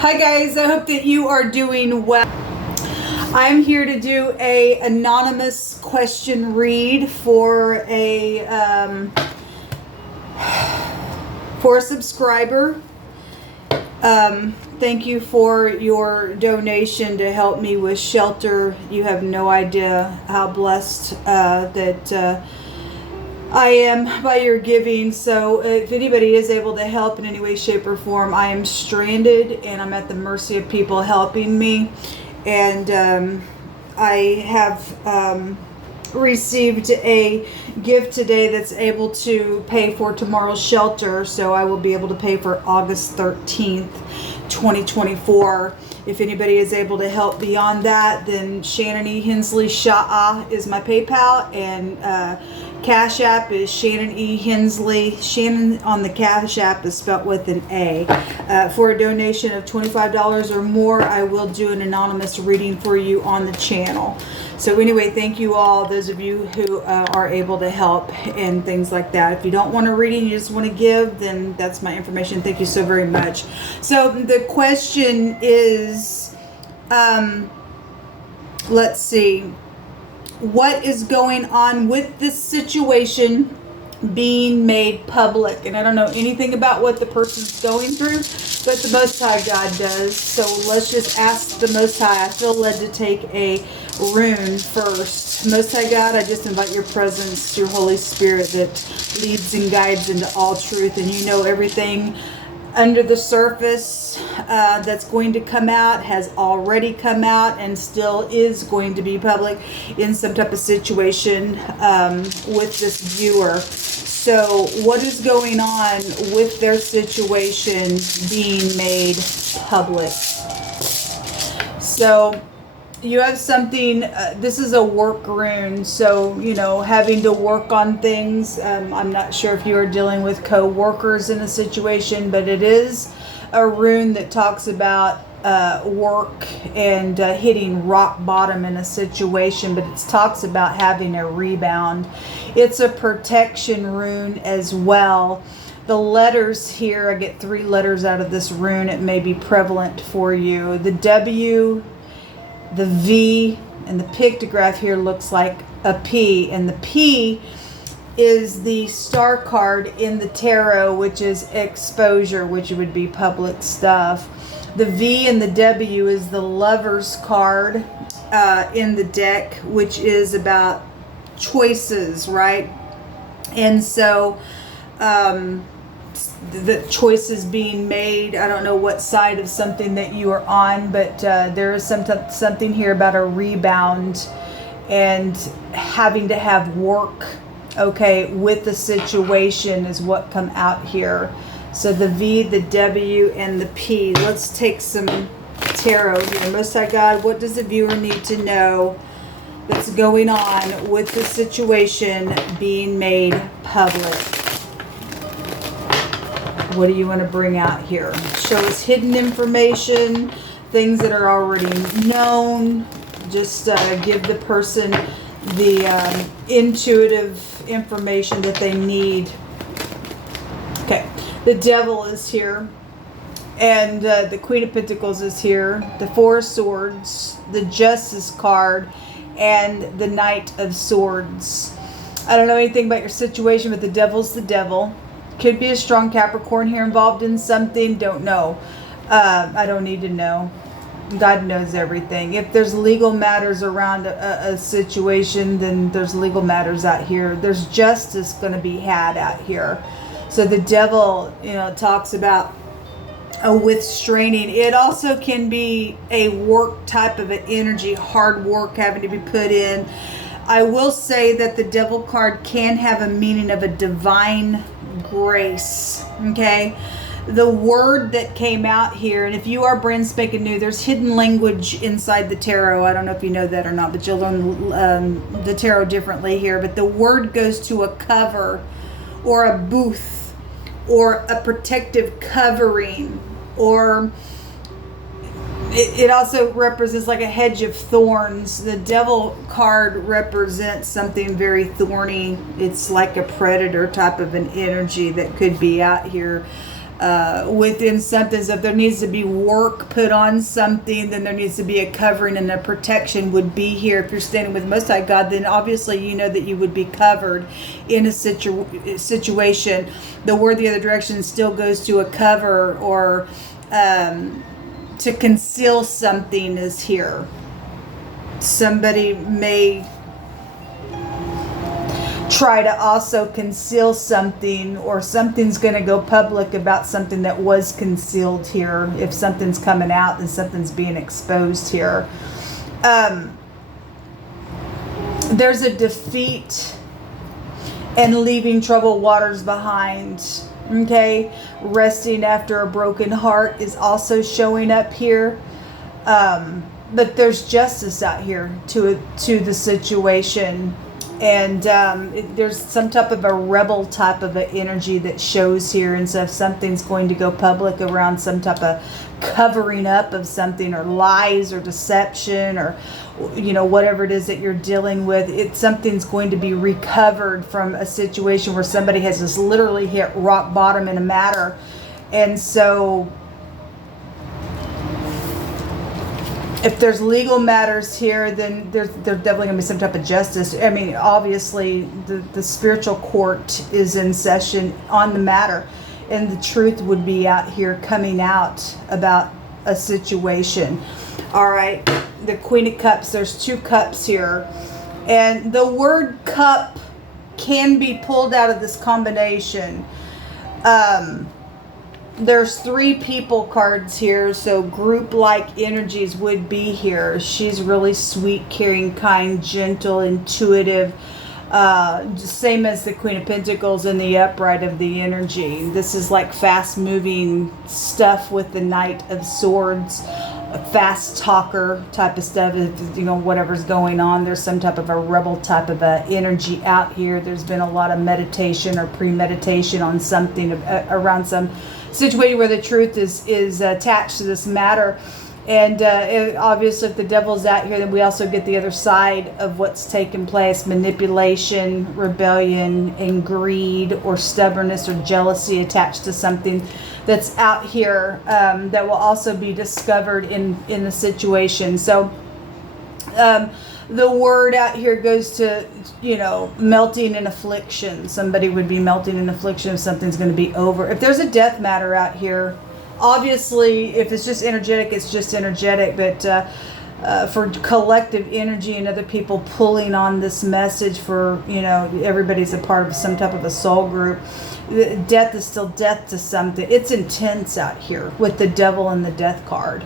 Hi guys, I hope that you are doing well. I'm here to do a anonymous question read for a subscriber. Thank you for your donation to help me with shelter. You have no idea how blessed that I am by your giving. So if anybody is able to help in any way, shape, or form, I am stranded and I'm at the mercy of people helping me. And I have received a gift today that's able to pay for tomorrow's shelter. So I will be able to pay for August 13th, 2024. If anybody is able to help beyond that, then ShannonEHensleyShah is my PayPal, and CashApp is ShannonEHensley. Shannon on the CashApp is spelt with an A. For a donation of $25 or more, I will do an anonymous reading for you on the channel. So anyway, thank you all, those of you who are able to help and things like that. If you don't want a reading, you just want to give, then that's my information. Thank you so very much. So the question is, let's see, what is going on with this situation being made public? And I don't know anything about what the person's going through, but the Most High God does. So let's just ask the Most High. I feel led to take a rune first. Most High God, I just invite your presence, your Holy Spirit that leads and guides into all truth. And you know everything under the surface that's going to come out, has already come out, and still is going to be public in some type of situation with this viewer. So what is going on with their situation being made public? So you have something, this is a work rune, so, you know, having to work on things. I'm not sure if you are dealing with co-workers in a situation, but it is a rune that talks about work and hitting rock bottom in a situation, but it talks about having a rebound. It's a protection rune as well. The letters here, I get 3 letters out of this rune. It may be prevalent for you. The W, the V, and the pictograph here looks like a P, and the P is the star card in the tarot, which is exposure, which would be public stuff. The V and the W is the Lover's card in the deck, which is about choices, right? And so the choices being made. I don't know what side of something that you are on, but there is something here about a rebound and having to have work, okay, with the situation is what come out here. So the V, the W, and the P. Let's take some tarot here. Most High God, what does the viewer need to know that's going on with the situation being made public? What do you want to bring out here? Show us hidden information, things that are already known. Just give the person the intuitive information that they need. Okay, the Devil is here, and the Queen of Pentacles is here, the Four of Swords, the Justice card, and the Knight of Swords. I don't know anything about your situation, but the Devil's the Devil. Could be a strong Capricorn here involved in something. Don't know. I don't need to know. God knows everything. If there's legal matters around a situation, then there's legal matters out here. There's justice going to be had out here. So the Devil, you know, talks about with straining. It also can be a work type of an energy, hard work having to be put in. I will say that the Devil card can have a meaning of a divine grace, okay? The word that came out here, and if you are brand spanking new, there's hidden language inside the tarot. I don't know if you know that or not, but you'll learn the tarot differently here. But the word goes to a cover or a booth or a protective covering, or it also represents like a hedge of thorns. The Devil card represents something very thorny. It's like a predator type of an energy that could be out here. within something. So if there needs to be work put on something, then there needs to be a covering, and a protection would be here. If you're standing with Most High God, then obviously you know that you would be covered in a situation. The word the other direction still goes to a cover, or to conceal something is here. Somebody may try to also conceal something, or something's going to go public about something that was concealed here. If something's coming out, then something's being exposed here. There's a defeat and leaving troubled waters behind. Okay, resting after a broken heart is also showing up here. But there's justice out here to the situation. And there's some type of a rebel type of an energy that shows here. And so if something's going to go public around some type of covering up of something, or lies, or deception, or whatever it is that you're dealing with, something's going to be recovered from a situation where somebody has just literally hit rock bottom in a matter. And so if there's legal matters here, then there's definitely going to be some type of justice. I mean, obviously, the spiritual court is in session on the matter, and the truth would be out here coming out about a situation. All right, the Queen of Cups, there's 2 cups here. And the word cup can be pulled out of this combination. There's 3 people cards here, so group-like energies would be here. She's really sweet, caring, kind, gentle, intuitive. Same as the Queen of Pentacles in the upright of the energy. This is like fast-moving stuff with the Knight of Swords. A fast talker type of stuff. Whatever's going on, there's some type of a rebel type of a energy out here. There's been a lot of meditation or premeditation on something around some situation where the truth is attached to this matter. And obviously, if the devil's out here, then we also get the other side of what's taken place: manipulation, rebellion, and greed, or stubbornness, or jealousy attached to something that's out here, that will also be discovered in the situation. So the word out here goes to, melting in affliction. Somebody would be melting in affliction if something's going to be over. If there's a death matter out here, obviously, if it's just energetic, it's just energetic. But for collective energy and other people pulling on this message for, everybody's a part of some type of a soul group, death is still death to something. It's intense out here with the devil and the death card.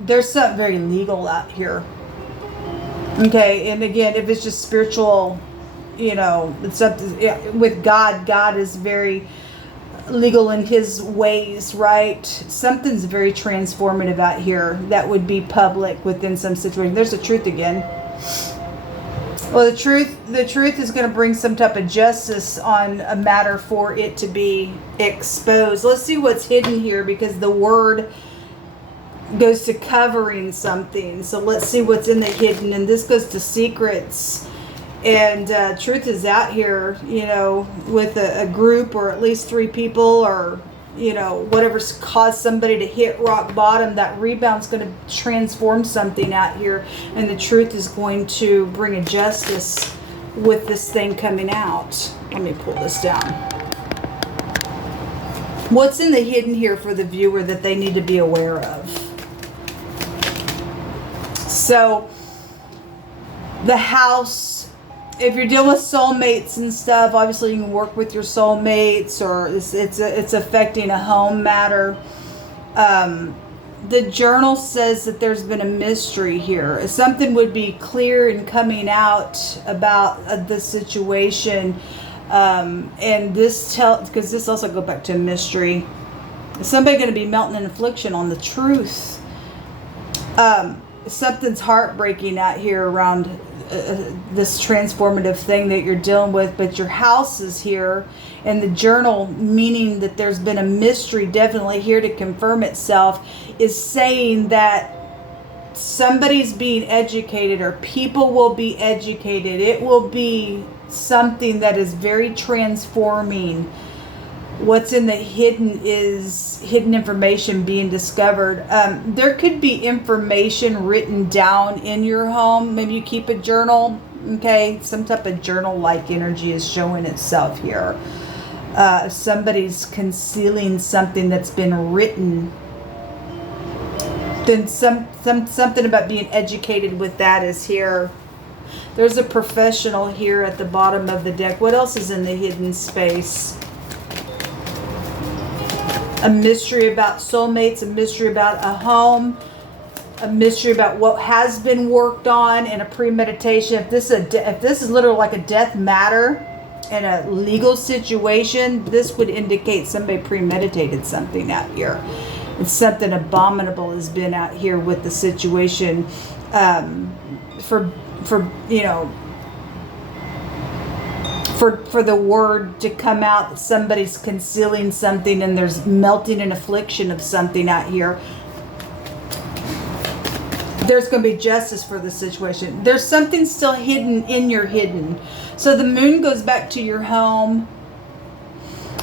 There's something very legal out here. Okay, and again, if it's just spiritual, it's something with God. God is very legal in his ways, right? Something's very transformative out here that would be public within some situation. There's the truth again. Well, the truth is going to bring some type of justice on a matter for it to be exposed. Let's see what's hidden here, because the word goes to covering something. So let's see what's in the hidden, and this goes to secrets. And truth is out here, with a group, or at least 3 people, or whatever's caused somebody to hit rock bottom. That rebound's going to transform something out here, and the truth is going to bring a justice with this thing coming out. Let me pull this down. What's in the hidden here for the viewer that they need to be aware of? So the house, if you're dealing with soulmates and stuff, obviously you can work with your soulmates, or it's affecting a home matter. The journal says that there's been a mystery here. Something would be clear and coming out about the situation. And this because this also goes back to a mystery. Is somebody going to be melting in affliction on the truth? Something's heartbreaking out here around this transformative thing that you're dealing with, but your house is here, and the journal, meaning that there's been a mystery definitely here to confirm itself, is saying that somebody's being educated, or people will be educated. It will be something that is very transforming What's in the hidden is hidden information being discovered. There could be information written down in your home. Maybe you keep a journal. Okay, some type of journal-like energy is showing itself here. Somebody's concealing something that's been written. Then something about being educated with that is here. There's a professional here at the bottom of the deck. What else is in the hidden space? A mystery about soulmates, a mystery about a home, a mystery about what has been worked on, and a premeditation. If this is literally like a death matter in a legal situation, this would indicate somebody premeditated something out here. It's something abominable has been out here with the situation. For the word to come out that somebody's concealing something and there's melting and affliction of something out here. There's going to be justice for the situation. There's something still hidden in your hidden. So the moon goes back to your home.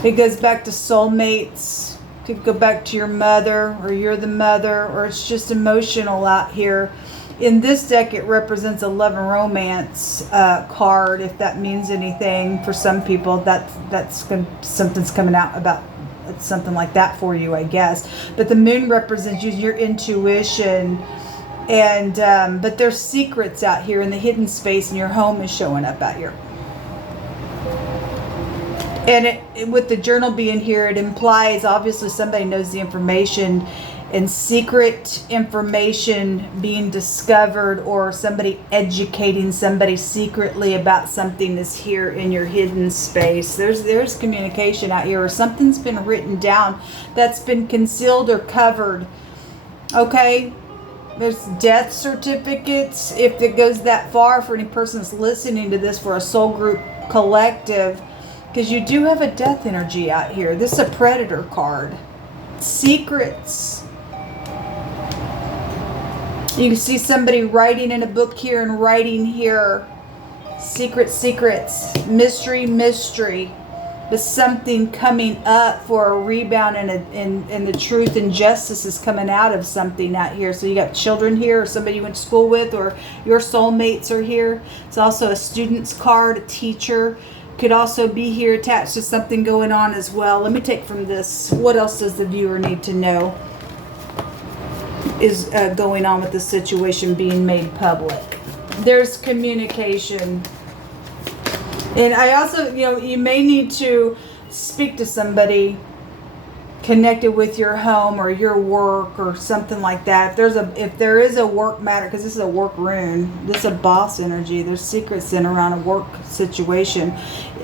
It goes back to soulmates. Could go back to your mother, or you're the mother, or it's just emotional out here. In this deck, it represents a love and romance card, if that means anything for some people. Something's coming out about something like that for you, I guess. But the moon represents your intuition, and but there's secrets out here in the hidden space, and your home is showing up out here. And with the journal being here, it implies obviously somebody knows the information, and secret information being discovered, or somebody educating somebody secretly about something is here in your hidden space. There's communication out here, or something's been written down that's been concealed or covered. Okay, there's death certificates, if it goes that far, for any person that's listening to this, for a soul group collective, because you do have a death energy out here. This is a predator card. Secrets. You can see somebody writing in a book here and writing here. Secrets. Mystery. But something coming up for a rebound, and the truth and justice is coming out of something out here. So you got children here, or somebody you went to school with, or your soulmates are here. It's also a student's card, a teacher. Could also be here attached to something going on as well. Let me take from this. What else does the viewer need to know is going on with the situation being made public? There's communication. And I also, you may need to speak to somebody connected with your home or your work or something like that. If there is a work matter, because this is a work rune, this is a boss energy. There's secrets in around a work situation.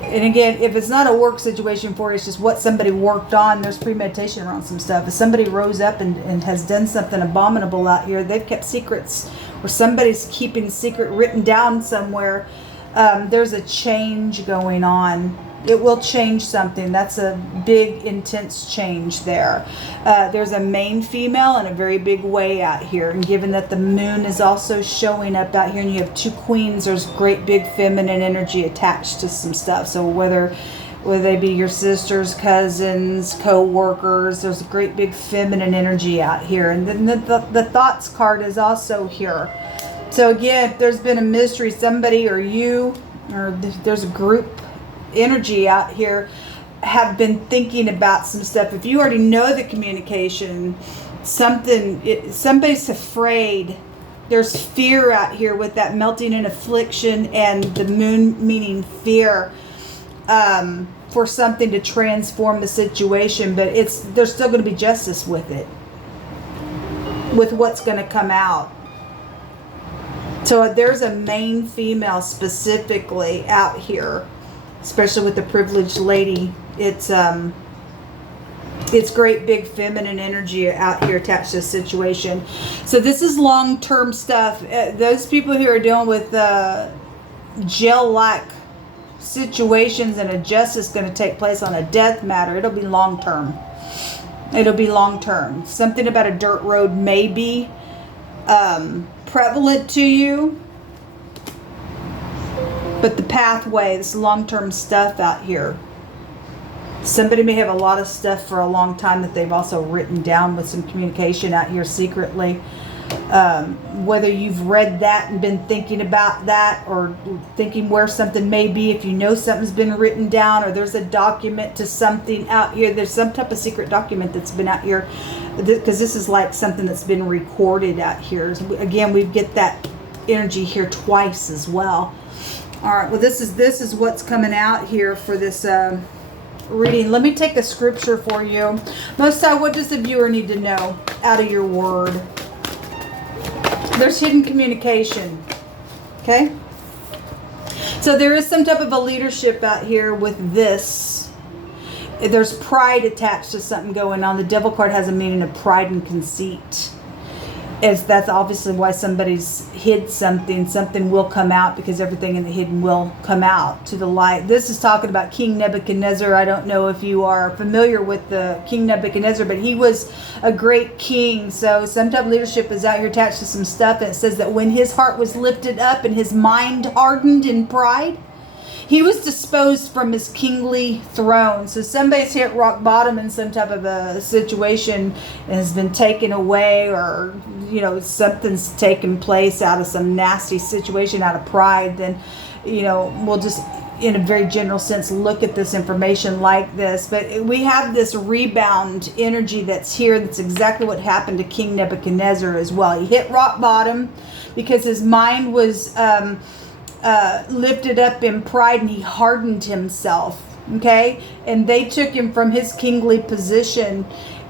And again, if it's not a work situation for you, it's just what somebody worked on. There's premeditation around some stuff. If somebody rose up and has done something abominable out here, they've kept secrets, or somebody's keeping secret written down somewhere. There's a change going on. It will change something. That's a big, intense change there. There's a main female in a very big way out here. And given that the moon is also showing up out here, and you have two queens, there's great big feminine energy attached to some stuff. So whether they be your sisters, cousins, co-workers, there's a great big feminine energy out here. And then the thoughts card is also here. So again, if there's been a mystery, somebody or you, or there's a group energy out here, have been thinking about some stuff. If you already know the communication, somebody's afraid. There's fear out here with that melting and affliction, and the moon meaning fear, for something to transform the situation. But there's still going to be justice with it, with what's going to come out. So there's a main female specifically out here, especially with the privileged lady. It's great big feminine energy out here attached to the situation. So this is long-term stuff. Those people who are dealing with jail-like situations, and a justice going to take place on a death matter, it'll be long-term. It'll be long-term. Something about a dirt road may be prevalent to you, but the pathway, this long-term stuff out here. Somebody may have a lot of stuff for a long time that they've also written down with some communication out here secretly. Whether you've read that and been thinking about that, or thinking where something may be, if you know something's been written down, or there's a document to something out here, there's some type of secret document that's been out here, because this is like something that's been recorded out here. Again, we get that energy here twice as well. All right, well, this is what's coming out here for this reading. Let me take a scripture for you. Most High, what does the viewer need to know out of your word? There's hidden communication. Okay? So there is some type of a leadership out here with this. There's pride attached to something going on. The Devil card has a meaning of pride and conceit. That's obviously why somebody's hid something. Something will come out, because everything in the hidden will come out to the light. This is talking about King Nebuchadnezzar. I don't know if you are familiar with the King Nebuchadnezzar, but he was a great king. So some type of leadership is out here attached to some stuff. And it says that when his heart was lifted up and his mind hardened in pride, he was disposed from his kingly throne. So somebody's hit rock bottom in some type of a situation and has been taken away, or, you know, something's taken place out of some nasty situation out of pride. Then, you know, we'll just, in a very general sense, look at this information like this. But we have this rebound energy that's here. That's exactly what happened to King Nebuchadnezzar as well. He hit rock bottom because his mind was lifted up in pride, and he hardened himself. Okay, and they took him from his kingly position,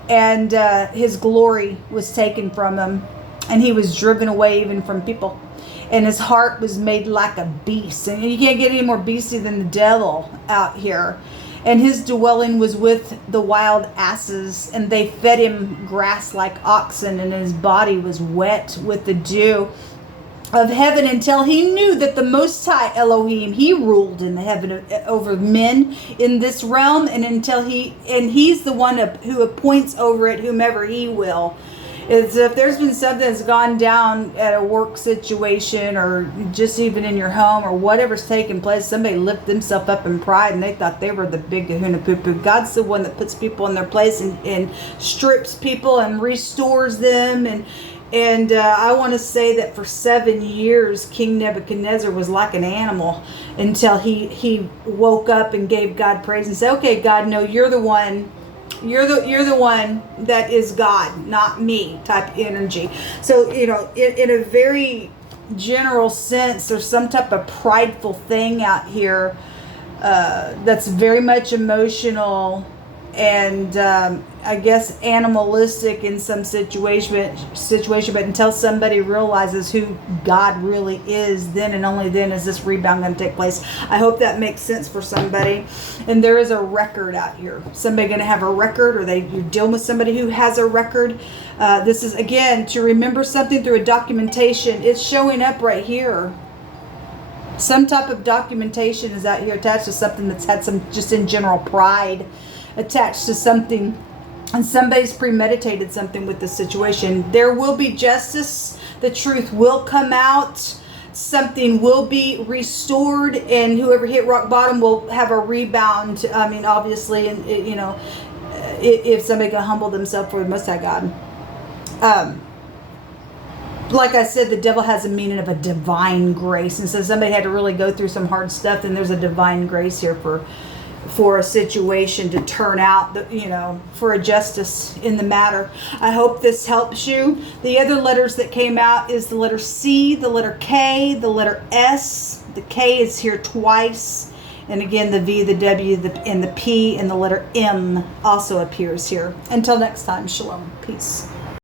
and his glory was taken from him, and he was driven away even from people, and his heart was made like a beast. And you can't get any more beastly than the devil out here. And his dwelling was with the wild asses, and they fed him grass like oxen, and his body was wet with the dew of heaven, until he knew that the Most High Elohim, he ruled in the heaven over men in this realm, and he's the one who appoints over it whomever he will. It's if there's been something that's gone down at a work situation, or just even in your home, or whatever's taking place, somebody lifted themselves up in pride and they thought they were the big kahuna poo-poo. God's the one that puts people in their place and strips people and restores them. And I want to say that for 7 years, King Nebuchadnezzar was like an animal, until he woke up and gave God praise and said, "Okay, God, no, you're the one. You're the one that is God, not me," type energy. So, you know, in a very general sense, there's some type of prideful thing out here that's very much emotional, and I guess animalistic in some situation, but until somebody realizes who God really is, then and only then is this rebound going to take place. I hope that makes sense for somebody. And there is a record out here. Somebody going to have a record, or you're dealing with somebody who has a record. This is, again, to remember something through a documentation. It's showing up right here. Some type of documentation is out here attached to something that's had some, just in general, pride attached to something, and somebody's premeditated something with this situation. There will be justice. The truth will come out. Something will be restored, and whoever hit rock bottom will have a rebound. I mean, obviously, and you know, if somebody can humble themselves for the Most High God. Like I said, the devil has a meaning of a divine grace, and so somebody had to really go through some hard stuff, and there's a divine grace here for a situation to turn out, you know, for a justice in the matter. I hope this helps you. The other letters that came out is the letter C, the letter K, the letter S. The K is here twice. And again, the V, the W, and the P, and the letter M also appears here. Until next time, shalom. Peace.